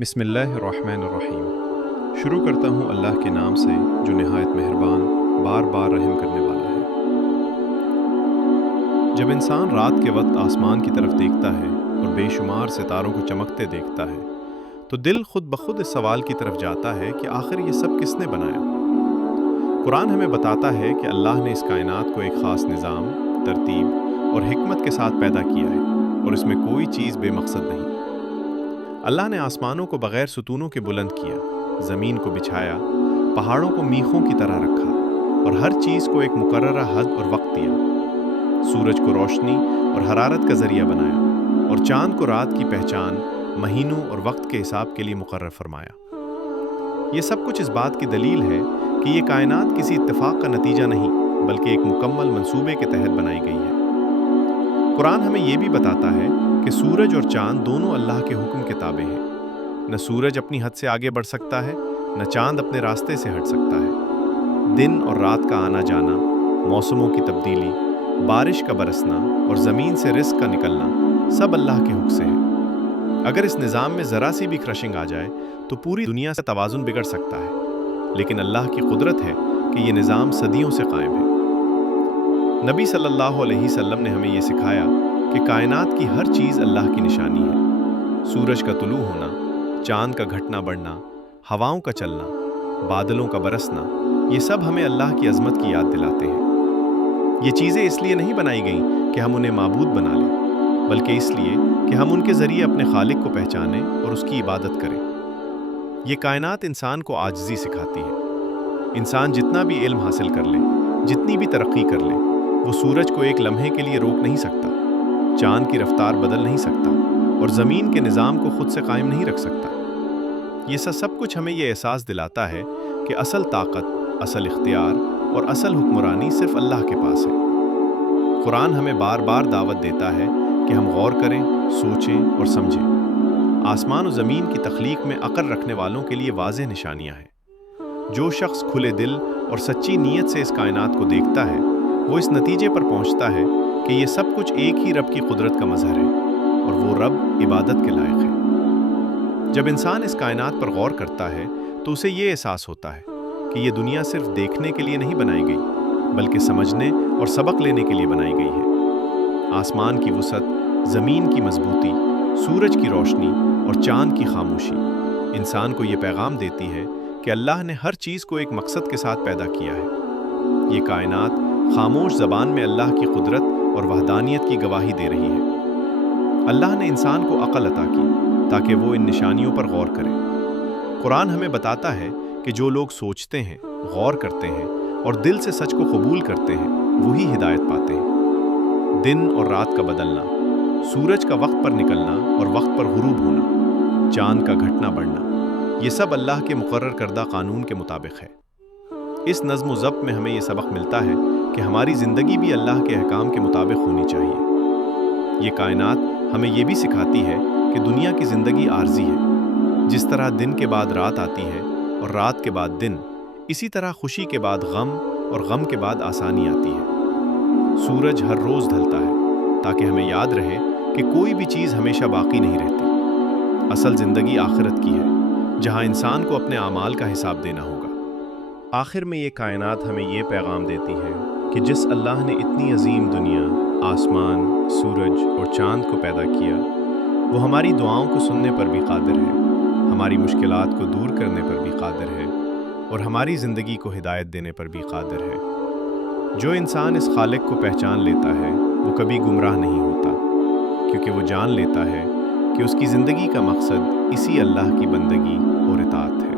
بسم اللہ الرحمن الرحیم۔ شروع کرتا ہوں اللہ کے نام سے جو نہایت مہربان، بار بار رحم کرنے والا ہے۔ جب انسان رات کے وقت آسمان کی طرف دیکھتا ہے اور بے شمار ستاروں کو چمکتے دیکھتا ہے تو دل خود بخود اس سوال کی طرف جاتا ہے کہ آخر یہ سب کس نے بنایا؟ قرآن ہمیں بتاتا ہے کہ اللہ نے اس کائنات کو ایک خاص نظام، ترتیب اور حکمت کے ساتھ پیدا کیا ہے اور اس میں کوئی چیز بے مقصد نہیں۔ اللہ نے آسمانوں کو بغیر ستونوں کے بلند کیا، زمین کو بچھایا، پہاڑوں کو میخوں کی طرح رکھا اور ہر چیز کو ایک مقررہ حد اور وقت دیا۔ سورج کو روشنی اور حرارت کا ذریعہ بنایا اور چاند کو رات کی پہچان، مہینوں اور وقت کے حساب کے لیے مقرر فرمایا۔ یہ سب کچھ اس بات کی دلیل ہے کہ یہ کائنات کسی اتفاق کا نتیجہ نہیں بلکہ ایک مکمل منصوبے کے تحت بنائی گئی ہے۔ قرآن ہمیں یہ بھی بتاتا ہے کہ سورج اور چاند دونوں اللہ کے حکم کے تابع ہیں۔ نہ سورج اپنی حد سے آگے بڑھ سکتا ہے، نہ چاند اپنے راستے سے ہٹ سکتا ہے۔ دن اور رات کا آنا جانا، موسموں کی تبدیلی، بارش کا برسنا اور زمین سے رزق کا نکلنا سب اللہ کے حکم سے ہے۔ اگر اس نظام میں ذرا سی بھی کرشنگ آ جائے تو پوری دنیا سے توازن بگڑ سکتا ہے، لیکن اللہ کی قدرت ہے کہ یہ نظام صدیوں سے قائم ہے۔ نبی صلی اللہ علیہ وسلم نے ہمیں یہ سکھایا کہ کائنات کی ہر چیز اللہ کی نشانی ہے۔ سورج کا طلوع ہونا، چاند کا گھٹنا بڑھنا، ہواؤں کا چلنا، بادلوں کا برسنا، یہ سب ہمیں اللہ کی عظمت کی یاد دلاتے ہیں۔ یہ چیزیں اس لیے نہیں بنائی گئیں کہ ہم انہیں معبود بنا لیں، بلکہ اس لیے کہ ہم ان کے ذریعے اپنے خالق کو پہچانیں اور اس کی عبادت کریں۔ یہ کائنات انسان کو عاجزی سکھاتی ہے۔ انسان جتنا بھی علم حاصل کر لے، جتنی بھی ترقی کر لے، وہ سورج کو ایک لمحے کے لیے روک نہیں سکتا، چاند کی رفتار بدل نہیں سکتا اور زمین کے نظام کو خود سے قائم نہیں رکھ سکتا۔ یہ سب کچھ ہمیں یہ احساس دلاتا ہے کہ اصل طاقت، اصل اختیار اور اصل حکمرانی صرف اللہ کے پاس ہے۔ قرآن ہمیں بار بار دعوت دیتا ہے کہ ہم غور کریں، سوچیں اور سمجھیں۔ آسمان و زمین کی تخلیق میں عقل رکھنے والوں کے لیے واضح نشانیاں ہیں۔ جو شخص کھلے دل اور سچی نیت سے اس کائنات کو دیکھتا ہے وہ اس نتیجے پر پہنچتا ہے کہ یہ سب کچھ ایک ہی رب کی قدرت کا مظہر ہے اور وہ رب عبادت کے لائق ہے۔ جب انسان اس کائنات پر غور کرتا ہے تو اسے یہ احساس ہوتا ہے کہ یہ دنیا صرف دیکھنے کے لیے نہیں بنائی گئی بلکہ سمجھنے اور سبق لینے کے لیے بنائی گئی ہے۔ آسمان کی وسعت، زمین کی مضبوطی، سورج کی روشنی اور چاند کی خاموشی انسان کو یہ پیغام دیتی ہے کہ اللہ نے ہر چیز کو ایک مقصد کے ساتھ پیدا کیا ہے۔ یہ کائنات خاموش زبان میں اللہ کی قدرت اور وحدانیت کی گواہی دے رہی ہے۔ اللہ نے انسان کو عقل عطا کی تاکہ وہ ان نشانیوں پر غور کرے۔ قرآن ہمیں بتاتا ہے کہ جو لوگ سوچتے ہیں، غور کرتے ہیں اور دل سے سچ کو قبول کرتے ہیں وہی ہدایت پاتے ہیں۔ دن اور رات کا بدلنا، سورج کا وقت پر نکلنا اور وقت پر غروب ہونا، چاند کا گھٹنا بڑھنا، یہ سب اللہ کے مقرر کردہ قانون کے مطابق ہے۔ اس نظم و ضبط میں ہمیں یہ سبق ملتا ہے کہ ہماری زندگی بھی اللہ کے احکام کے مطابق ہونی چاہیے۔ یہ کائنات ہمیں یہ بھی سکھاتی ہے کہ دنیا کی زندگی عارضی ہے۔ جس طرح دن کے بعد رات آتی ہے اور رات کے بعد دن، اسی طرح خوشی کے بعد غم اور غم کے بعد آسانی آتی ہے۔ سورج ہر روز ڈھلتا ہے تاکہ ہمیں یاد رہے کہ کوئی بھی چیز ہمیشہ باقی نہیں رہتی۔ اصل زندگی آخرت کی ہے جہاں انسان کو اپنے اعمال کا حساب دینا ہوگا۔ آخر میں یہ کائنات ہمیں یہ پیغام دیتی ہے کہ جس اللہ نے اتنی عظیم دنیا، آسمان، سورج اور چاند کو پیدا کیا، وہ ہماری دعاؤں کو سننے پر بھی قادر ہے، ہماری مشکلات کو دور کرنے پر بھی قادر ہے اور ہماری زندگی کو ہدایت دینے پر بھی قادر ہے۔ جو انسان اس خالق کو پہچان لیتا ہے وہ کبھی گمراہ نہیں ہوتا، کیونکہ وہ جان لیتا ہے کہ اس کی زندگی کا مقصد اسی اللہ کی بندگی اور اطاعت ہے۔